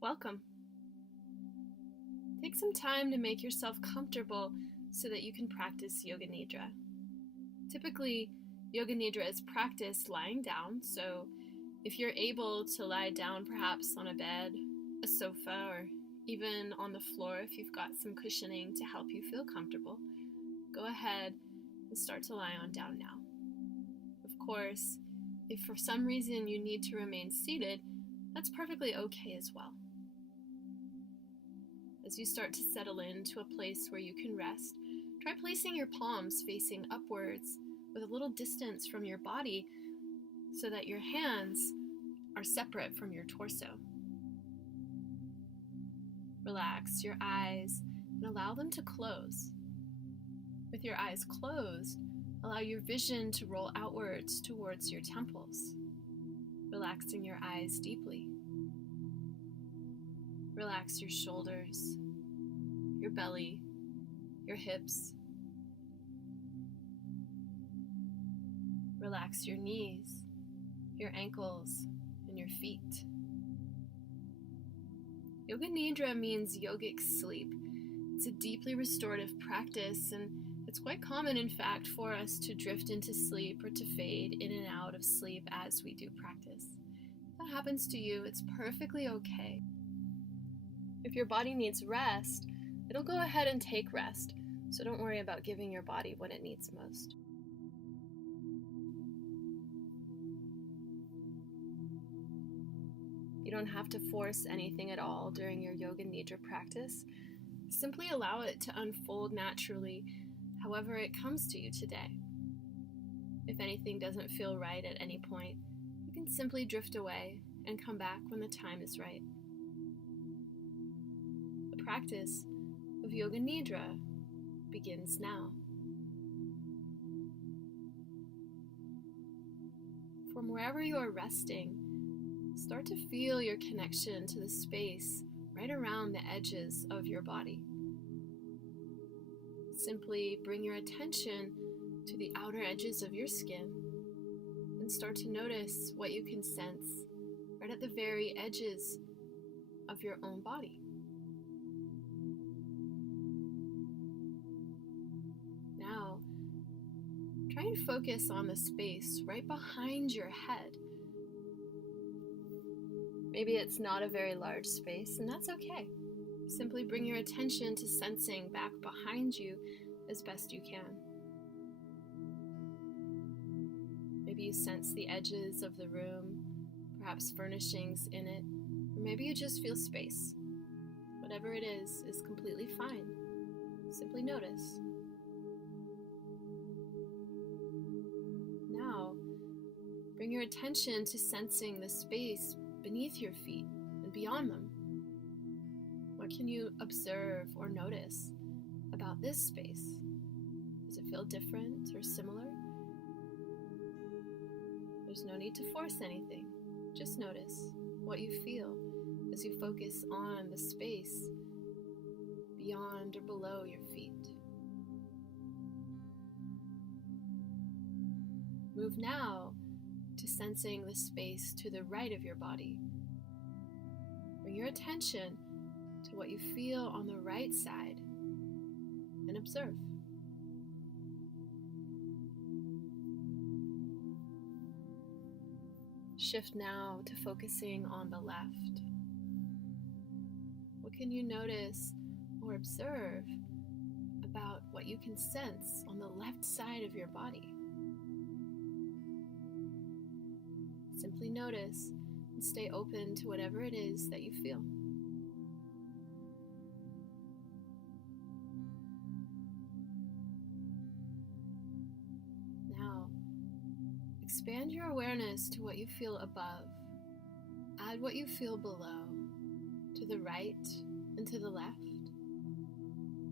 Welcome. Take some time to make yourself comfortable so that you can practice Yoga Nidra. Typically, Yoga Nidra is practiced lying down, so if you're able to lie down perhaps on a bed, a sofa, or even on the floor if you've got some cushioning to help you feel comfortable, go ahead and start to lie on down now. Of course, if for some reason you need to remain seated, that's perfectly okay as well. As you start to settle into a place where you can rest, try placing your palms facing upwards with a little distance from your body so that your hands are separate from your torso. Relax your eyes and allow them to close. With your eyes closed, allow your vision to roll outwards towards your temples, relaxing your eyes deeply. Relax your shoulders, your belly, your hips. Relax your knees, your ankles, and your feet. Yoga Nidra means yogic sleep. It's a deeply restorative practice, and it's quite common, in fact, for us to drift into sleep or to fade in and out of sleep as we do practice. If that happens to you, it's perfectly okay. If your body needs rest, it'll go ahead and take rest, so don't worry about giving your body what it needs most. You don't have to force anything at all during your Yoga Nidra practice. Simply allow it to unfold naturally, however it comes to you today. If anything doesn't feel right at any point, you can simply drift away and come back when the time is right. The practice of Yoga Nidra begins now. From wherever you are resting, start to feel your connection to the space right around the edges of your body. Simply bring your attention to the outer edges of your skin and start to notice what you can sense right at the very edges of your own body. Now, try and focus on the space right behind your head. Maybe it's not a very large space, and that's okay. Simply bring your attention to sensing back behind you as best you can. Maybe you sense the edges of the room, perhaps furnishings in it, or maybe you just feel space. Whatever it is completely fine. Simply notice. Now, bring your attention to sensing the space beneath your feet and beyond them. What can you observe or notice about this space? Does it feel different or similar? There's no need to force anything. Just notice what you feel as you focus on the space beyond or below your feet. Move now to sensing the space to the right of your body. Bring your attention to what you feel on the right side and observe. Shift now to focusing on the left. What can you notice or observe about what you can sense on the left side of your body? Simply notice and stay open to whatever it is that you feel. Now, expand your awareness to what you feel above. Add what you feel below, to the right and to the left.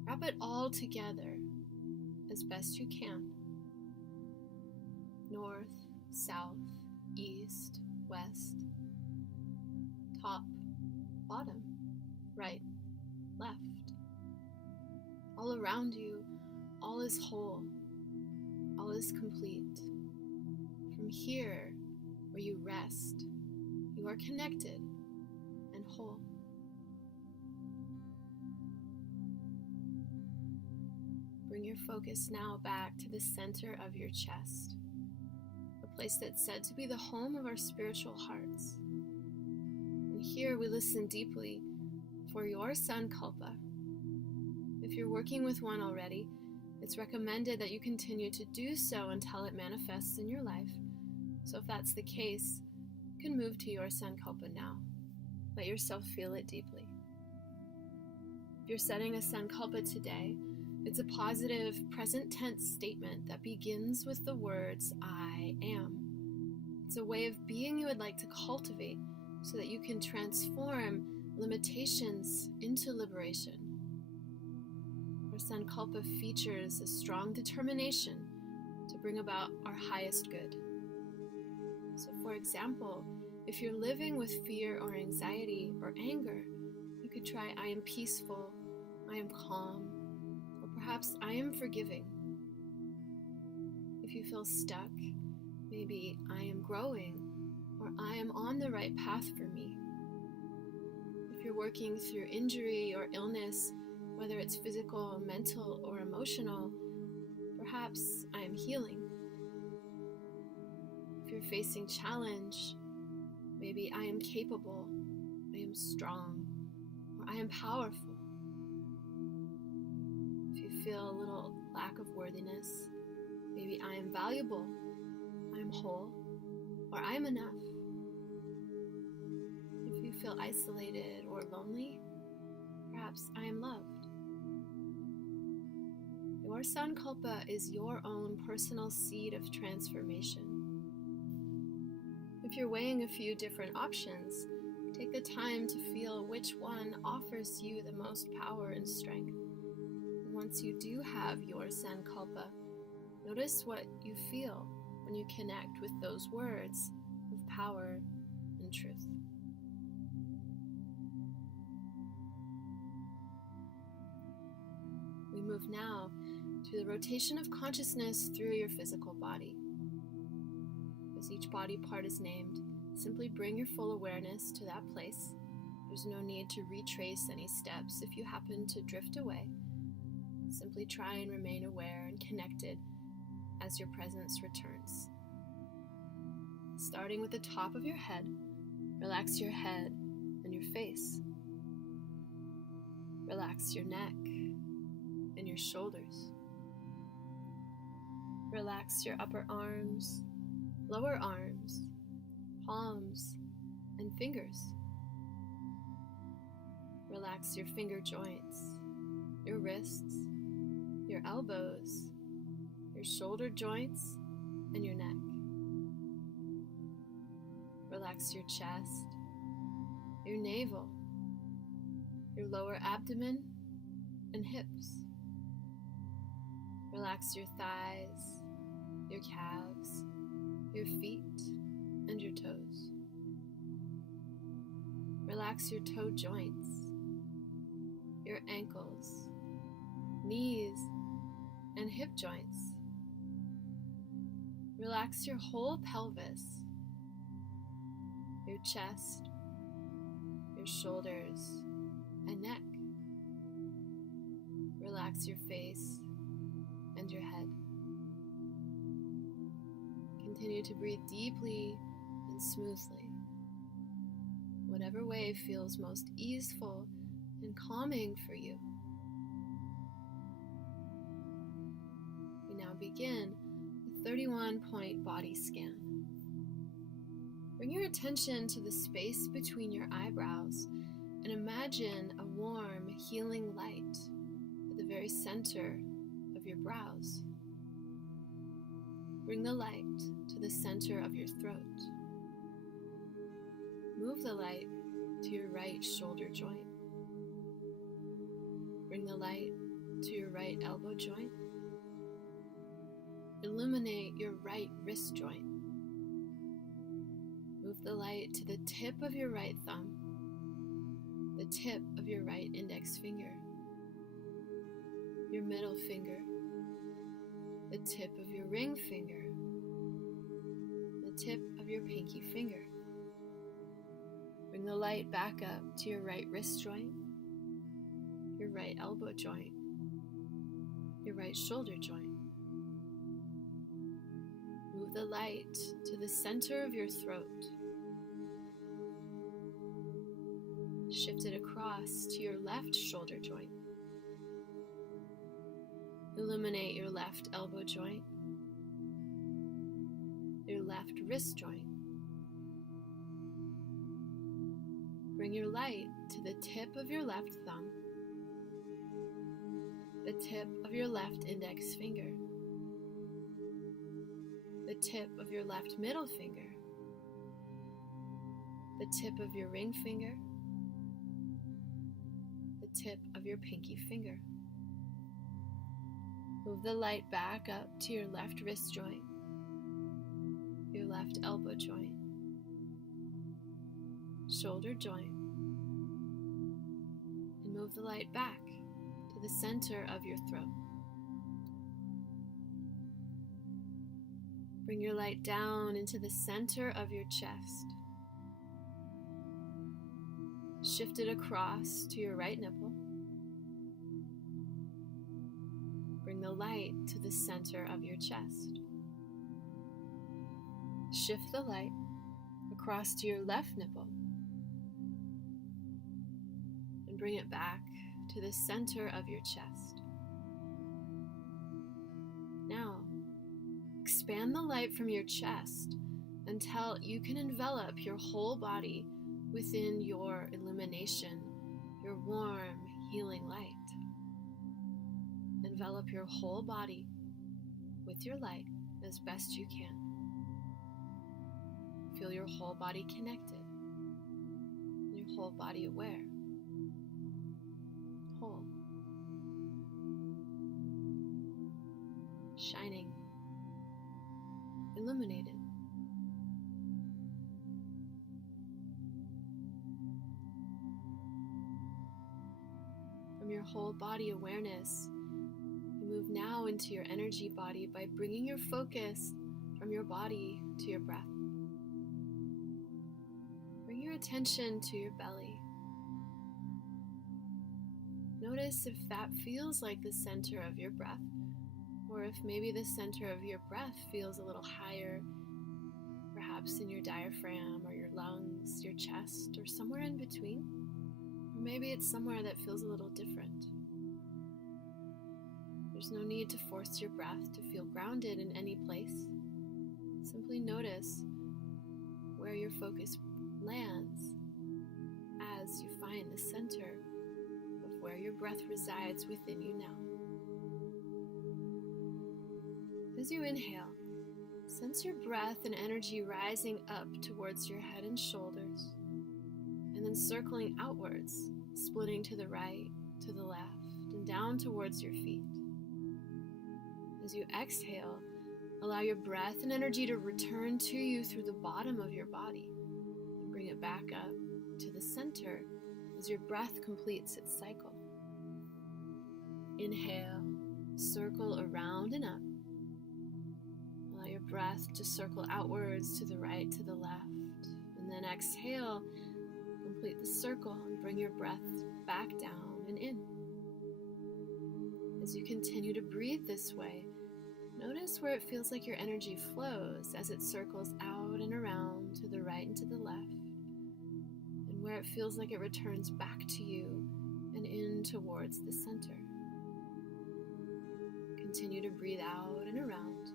Wrap it all together as best you can. North, south, east, west, top, bottom, right, left. All around you, all is whole, all is complete. From here, where you rest, you are connected and whole. Bring your focus now back to the center of your chest, a place that's said to be the home of our spiritual hearts. And here we listen deeply for your sankalpa. If you're working with one already, it's recommended that you continue to do so until it manifests in your life. So if that's the case, you can move to your sankalpa now. Let yourself feel it deeply. If you're setting a sankalpa today, it's a positive present tense statement that begins with the words I am. It's a way of being you would like to cultivate so that you can transform limitations into liberation. Our sankalpa features a strong determination to bring about our highest good. So for example, if you're living with fear or anxiety or anger, you could try I am peaceful, I am calm, or perhaps I am forgiving. If you feel stuck, maybe I am growing, or I am on the right path for me. If you're working through injury or illness, whether it's physical, mental, or emotional, perhaps I am healing. If you're facing challenge, maybe I am capable, I am strong, or I am powerful. If you feel a little lack of worthiness, maybe I am valuable, I am whole, or I am enough. If you feel isolated or lonely, perhaps I am loved. Your sankalpa is your own personal seed of transformation. If you're weighing a few different options, take the time to feel which one offers you the most power and strength. And once you do have your sankalpa, notice what you feel when you connect with those words of power and truth. We move now to the rotation of consciousness through your physical body. As each body part is named, simply bring your full awareness to that place. There's no need to retrace any steps if you happen to drift away. Simply try and remain aware and connected as your presence returns. Starting with the top of your head, relax your head and your face. Relax your neck and your shoulders. Relax your upper arms, lower arms, palms, and fingers. Relax your finger joints, your wrists, your elbows, your shoulder joints, and your neck. Relax your chest, your navel, your lower abdomen, and hips. Relax your thighs, your calves, your feet, and your toes. Relax your toe joints, your ankles, knees, and hip joints. Relax your whole pelvis, your chest, your shoulders, and neck. Relax your face and your head. Continue to breathe deeply and smoothly. Whatever way feels most easeful and calming for you. We now begin the 31-point body scan. Bring your attention to the space between your eyebrows and imagine a warm, healing light at the very center of your brows. Bring the light to the center of your throat. Move the light to your right shoulder joint. Bring the light to your right elbow joint. Illuminate your right wrist joint. Move the light to the tip of your right thumb, the tip of your right index finger, your middle finger, the tip of your ring finger, the tip of your pinky finger. Bring the light back up to your right wrist joint, your right elbow joint, your right shoulder joint. Move the light to the center of your throat. Shift it across to your left shoulder joint. Illuminate your left elbow joint, your left wrist joint. Bring your light to the tip of your left thumb, the tip of your left index finger, the tip of your left middle finger, the tip of your ring finger, the tip of your pinky finger. Move the light back up to your left wrist joint, your left elbow joint, shoulder joint, and move the light back to the center of your throat. Bring your light down into the center of your chest. Shift it across to your right nipple. Bring the light to the center of your chest. Shift the light across to your left nipple and bring it back to the center of your chest. Now, expand the light from your chest until you can envelop your whole body within your illumination, your warm, healing light. Envelop your whole body with your light as best you can. Feel your whole body connected, your whole body aware, whole, shining, illuminated. From your whole body awareness, move now into your energy body by bringing your focus from your body to your breath. Bring your attention to your belly. Notice if that feels like the center of your breath, or if maybe the center of your breath feels a little higher, perhaps in your diaphragm or your lungs, your chest, or somewhere in between. Or maybe it's somewhere that feels a little different. There's no need to force your breath to feel grounded in any place. Simply notice where your focus lands as you find the center of where your breath resides within you now. As you inhale, sense your breath and energy rising up towards your head and shoulders, and then circling outwards, splitting to the right, to the left, and down towards your feet. As you exhale, allow your breath and energy to return to you through the bottom of your body and bring it back up to the center as your breath completes its cycle. Inhale, circle around and up. Allow your breath to circle outwards to the right, to the left, and then exhale, complete the circle and bring your breath back down and in. As you continue to breathe this way, notice where it feels like your energy flows as it circles out and around to the right and to the left, and where it feels like it returns back to you and in towards the center. Continue to breathe out and around,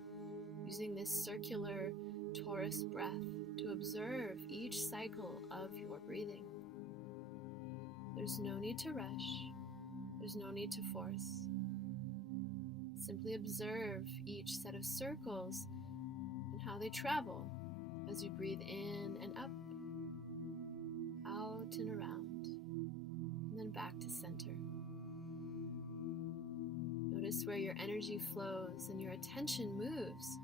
using this circular torus breath to observe each cycle of your breathing. There's no need to rush. There's no need to force. Simply observe each set of circles and how they travel as you breathe in and up, out and around, and then back to center. Notice where your energy flows and your attention moves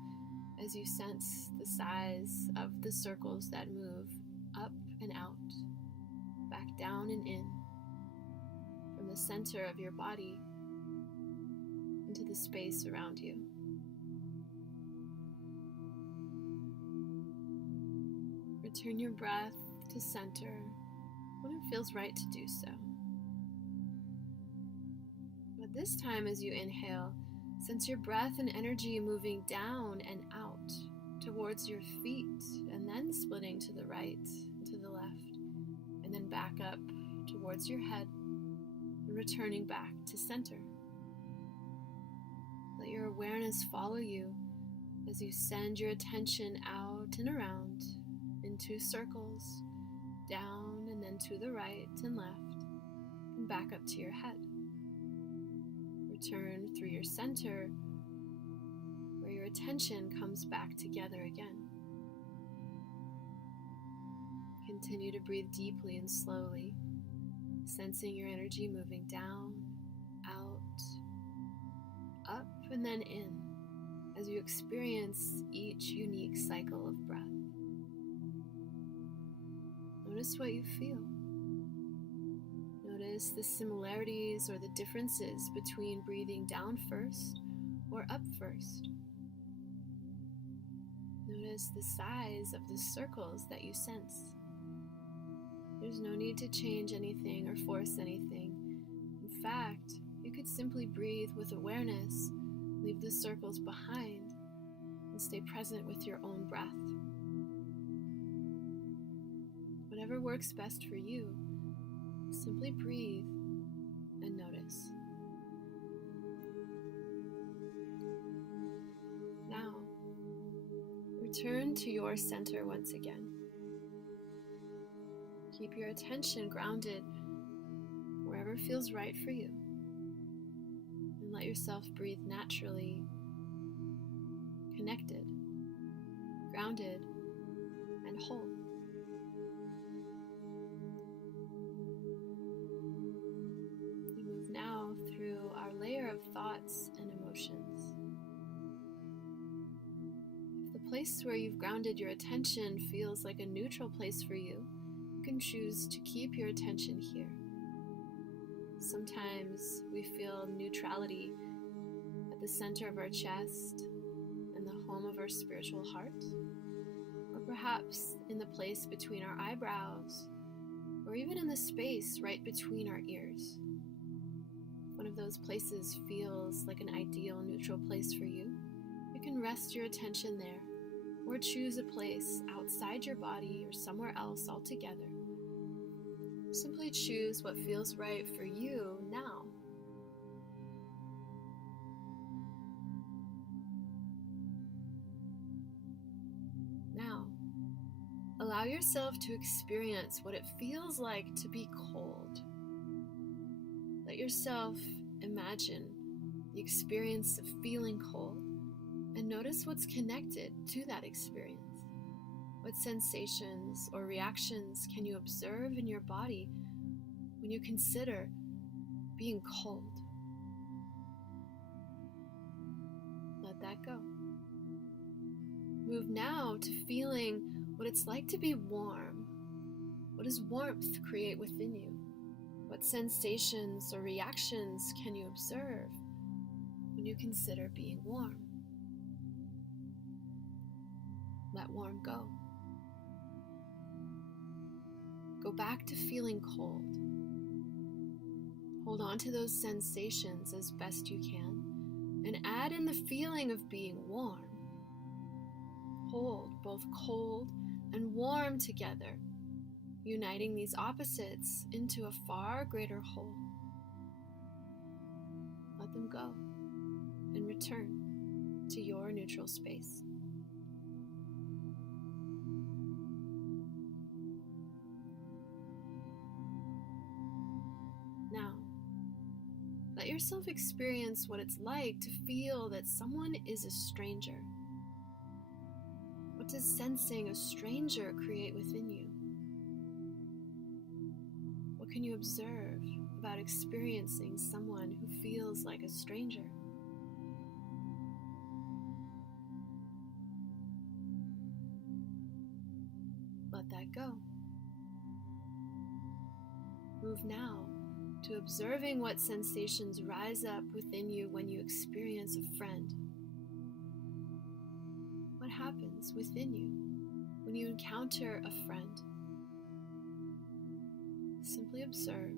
as you sense the size of the circles that move up and out, back down and in, from the center of your body into the space around you. Return your breath to center when it feels right to do so. But this time, as you inhale, Sense your breath and energy moving down and out towards your feet, and then splitting to the right and to the left, and then back up towards your head and returning back to center. Let your awareness follow you as you send your attention out and around in 2 circles, down and then to the right and left, and back up to your head. Return through your center, where your attention comes back together again. Continue to breathe deeply and slowly, sensing your energy moving down, out, up, and then in, as you experience each unique cycle of breath. Notice what you feel. Notice the similarities or the differences between breathing down first or up first. Notice the size of the circles that you sense. There's no need to change anything or force anything. In fact, you could simply breathe with awareness, leave the circles behind, and stay present with your own breath. Whatever works best for you, simply breathe and notice. Now, return to your center once again. Keep your attention grounded wherever feels right for you, and let yourself breathe naturally, connected, grounded, and whole. We move now through our layer of thoughts and emotions. If the place where you've grounded your attention feels like a neutral place for you, you can choose to keep your attention here. Sometimes we feel neutrality at the center of our chest and the home of our spiritual heart, or perhaps in the place between our eyebrows, or even in the space right between our ears. If one of those places feels like an ideal neutral place for you, you can rest your attention there, or choose a place outside your body or somewhere else altogether. Simply choose what feels right for you now. Now, allow yourself to experience what it feels like to be cold. Let yourself imagine the experience of feeling cold and notice what's connected to that experience. What sensations or reactions can you observe in your body when you consider being cold? Let that go. Move now to feeling what it's like to be warm. What does warmth create within you? What sensations or reactions can you observe when you consider being warm? Let warm go. Go back to feeling cold. Hold on to those sensations as best you can, and add in the feeling of being warm. Hold both cold and warm together, uniting these opposites into a far greater whole. Let them go and return to your neutral space. Now, let yourself experience what it's like to feel that someone is a stranger. What does sensing a stranger create within you? What can you observe about experiencing someone who feels like a stranger? Let that go. Move now to observing what sensations rise up within you when you experience a friend. What happens within you when you encounter a friend? Simply observe.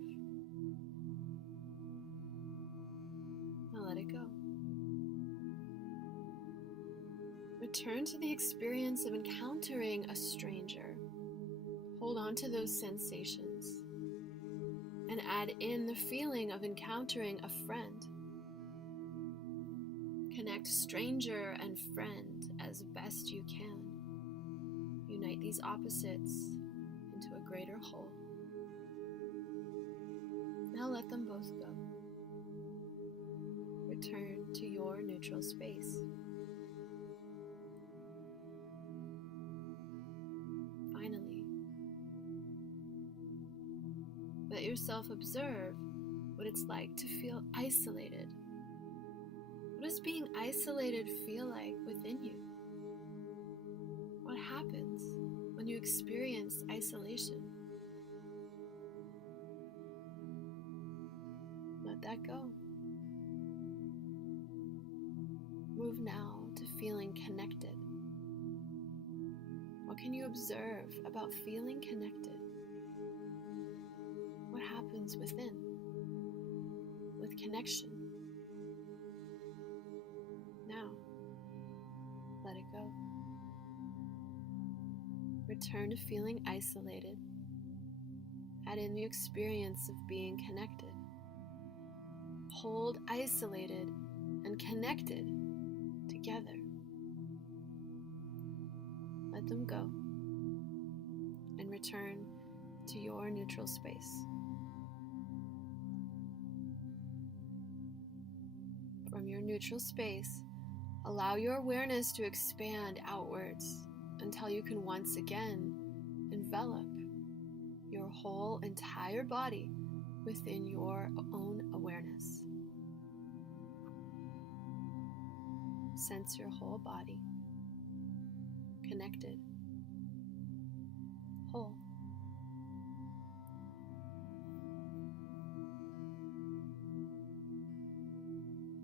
Now let it go. return to the experience of encountering a stranger. Hold on to those sensations and add in the feeling of encountering a friend. Connect stranger and friend as best you can. Unite these opposites into a greater whole. Now let them both go. Return to your neutral space. Finally, let yourself observe what it's like to feel isolated. What does being isolated feel like within you? What happens when you experience isolation? Let that go. Move now to feeling connected. What can you observe about feeling connected? What happens within with connection? Now, let it go. Return to feeling isolated. Add in the experience of being connected. Hold isolated and connected together. Let them go and return to your neutral space. From your neutral space, allow your awareness to expand outwards until you can once again envelop your whole entire body within your own awareness. Sense your whole body connected, whole.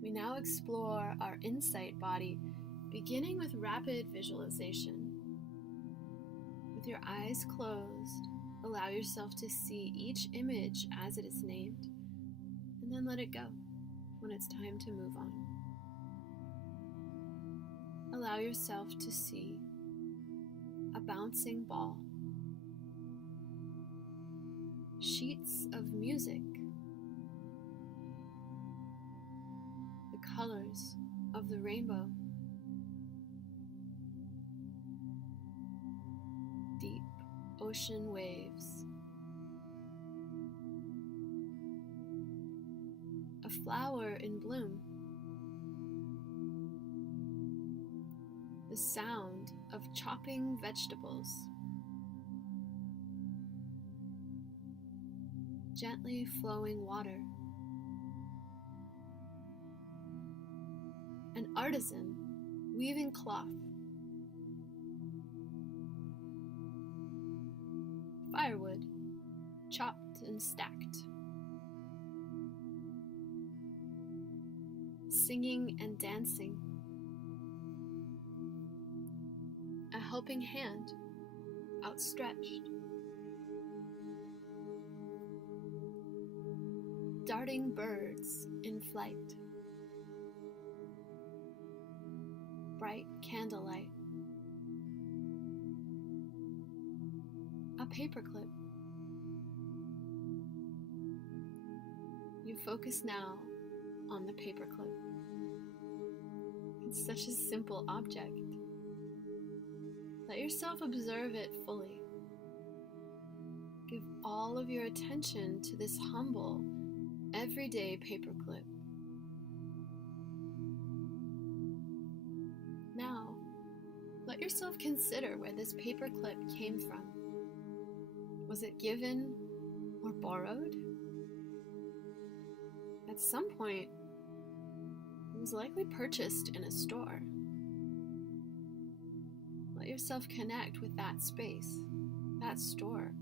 We now explore our insight body, beginning with rapid visualization. With your eyes closed, allow yourself to see each image as it is named, and then let it go when it's time to move on. Allow yourself to see a bouncing ball, sheets of music, the colors of the rainbow, deep ocean waves, a flower in bloom, the sound of chopping vegetables, gently flowing water, an artisan weaving cloth, firewood chopped and stacked, singing and dancing, a helping hand outstretched, darting birds in flight, bright candlelight, a paperclip. You focus now on the paperclip. It's such a simple object. Let yourself observe it fully. Give all of your attention to this humble, everyday paperclip. Now, let yourself consider where this paperclip came from. Was it given or borrowed? At some point, it was likely purchased in a store. Let yourself connect with that space, that store,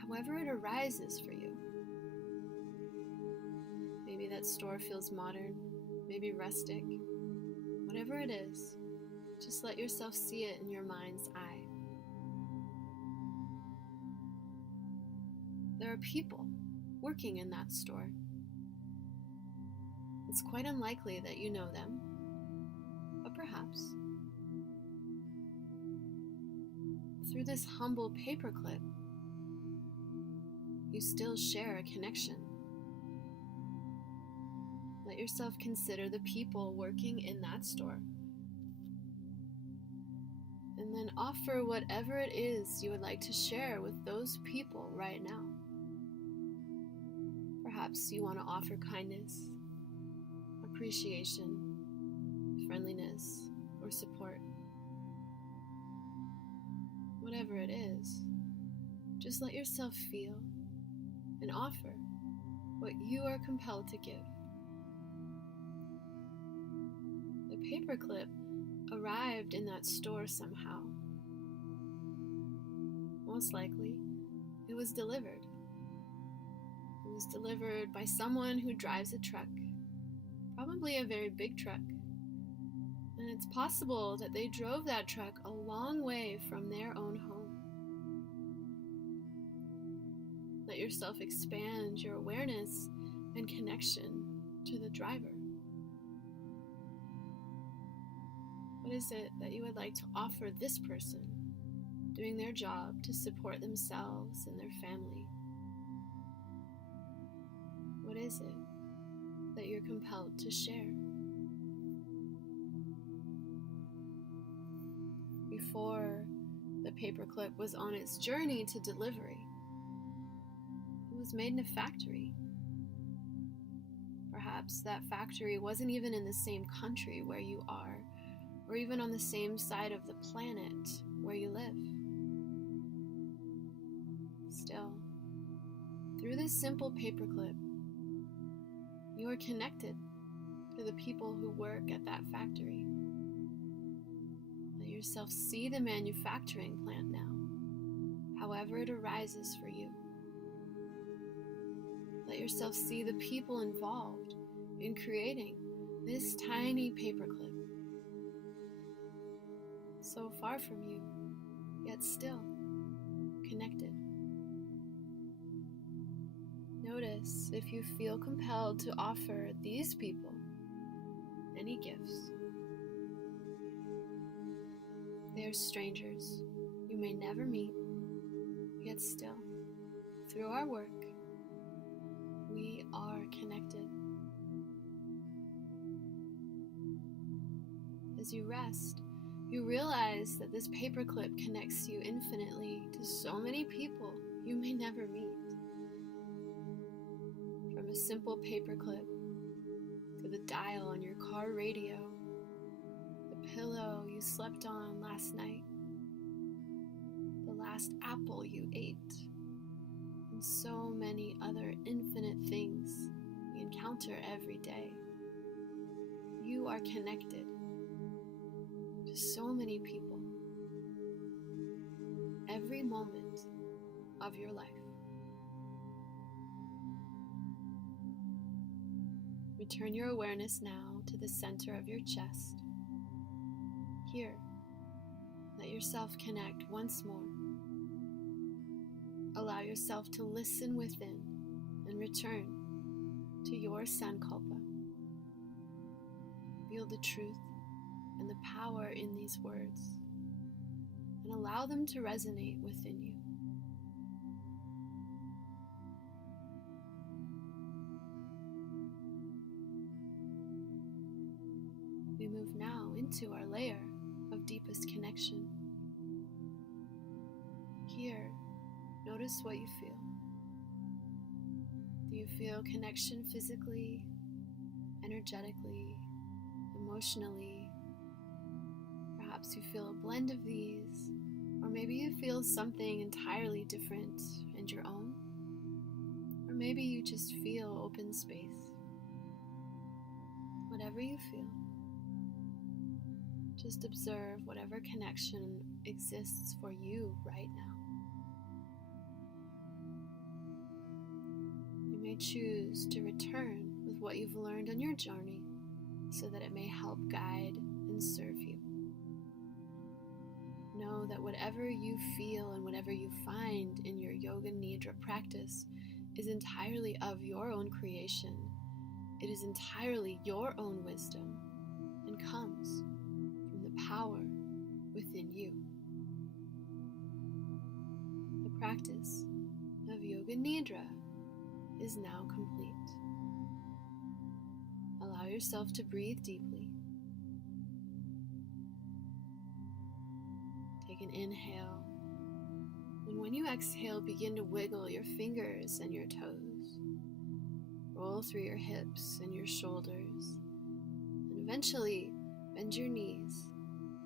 however it arises for you. Maybe that store feels modern, maybe rustic. Whatever it is, just let yourself see it in your mind's eye. There are people working in that store. It's quite unlikely that you know them, but perhaps. through this humble paperclip, you still share a connection. Let yourself consider the people working in that store. And then offer whatever it is you would like to share with those people right now. Perhaps you want to offer kindness, appreciation, friendliness, or support. Whatever it is, just let yourself feel and offer what you are compelled to give. The paperclip arrived in that store somehow. Most likely, it was delivered. It was delivered by someone who drives a truck, probably a very big truck. And it's possible that they drove that truck a long way from their own home. Let yourself expand your awareness and connection to the driver. What is it that you would like to offer this person doing their job to support themselves and their family? What is it that you're compelled to share? Before the paperclip was on its journey to delivery, it was made in a factory. Perhaps that factory wasn't even in the same country where you are, or even on the same side of the planet where you live. Still, through this simple paperclip, you are connected to the people who work at that factory. Let yourself see the manufacturing plant now, however it arises for you. Let yourself see the people involved in creating this tiny paperclip. So far from you, yet still connected. Notice if you feel compelled to offer these people any gifts. They are strangers you may never meet, yet still, through our work, we are connected. As you rest, you realize that this paperclip connects you infinitely to so many people you may never meet. From a simple paperclip to the dial on your car radio, the pillow you slept on last night, the last apple you ate, and so many other infinite things we encounter every day. You are connected to so many people every moment of your life. Return your awareness now to the center of your chest. Here, let yourself connect once more. Allow yourself to listen within and return to your sankalpa. Feel the truth and the power in these words, and allow them to resonate within you. We move now into our layer of deepest connection. Here, notice what you feel. Do you feel connection physically, energetically, emotionally? Perhaps you feel a blend of these, or maybe you feel something entirely different and your own, or maybe you just feel open space. Whatever you feel, just observe whatever connection exists for you right now. You may choose to return with what you've learned on your journey so that it may help guide and serve you. Know that whatever you feel and whatever you find in your Yoga Nidra practice is entirely of your own creation. It is entirely your own wisdom and comes from the power within you. practice of Yoga Nidra is now complete. Allow yourself to breathe deeply. Take an inhale, and when you exhale, begin to wiggle your fingers and your toes. Roll through your hips and your shoulders, and eventually bend your knees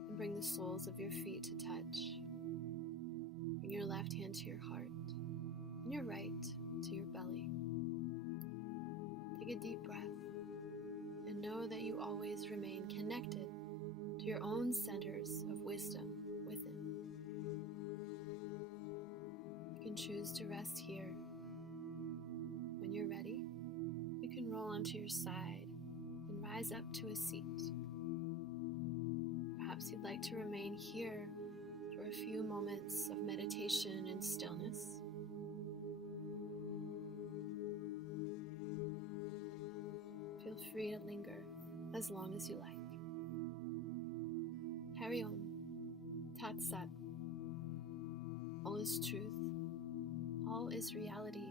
and bring the soles of your feet to touch. Bring your left hand to your heart and your right to your belly. Take a deep breath and know that you always remain connected to your own centers of wisdom within. You can choose to rest here. When you're ready, you can roll onto your side and rise up to a seat. Perhaps you'd like to remain here for a few moments of meditation and stillness. Feel free to linger as long as you like. Hari Om, Tat Sat. All is truth, all is reality,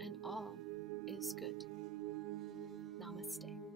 and all is good. Namaste.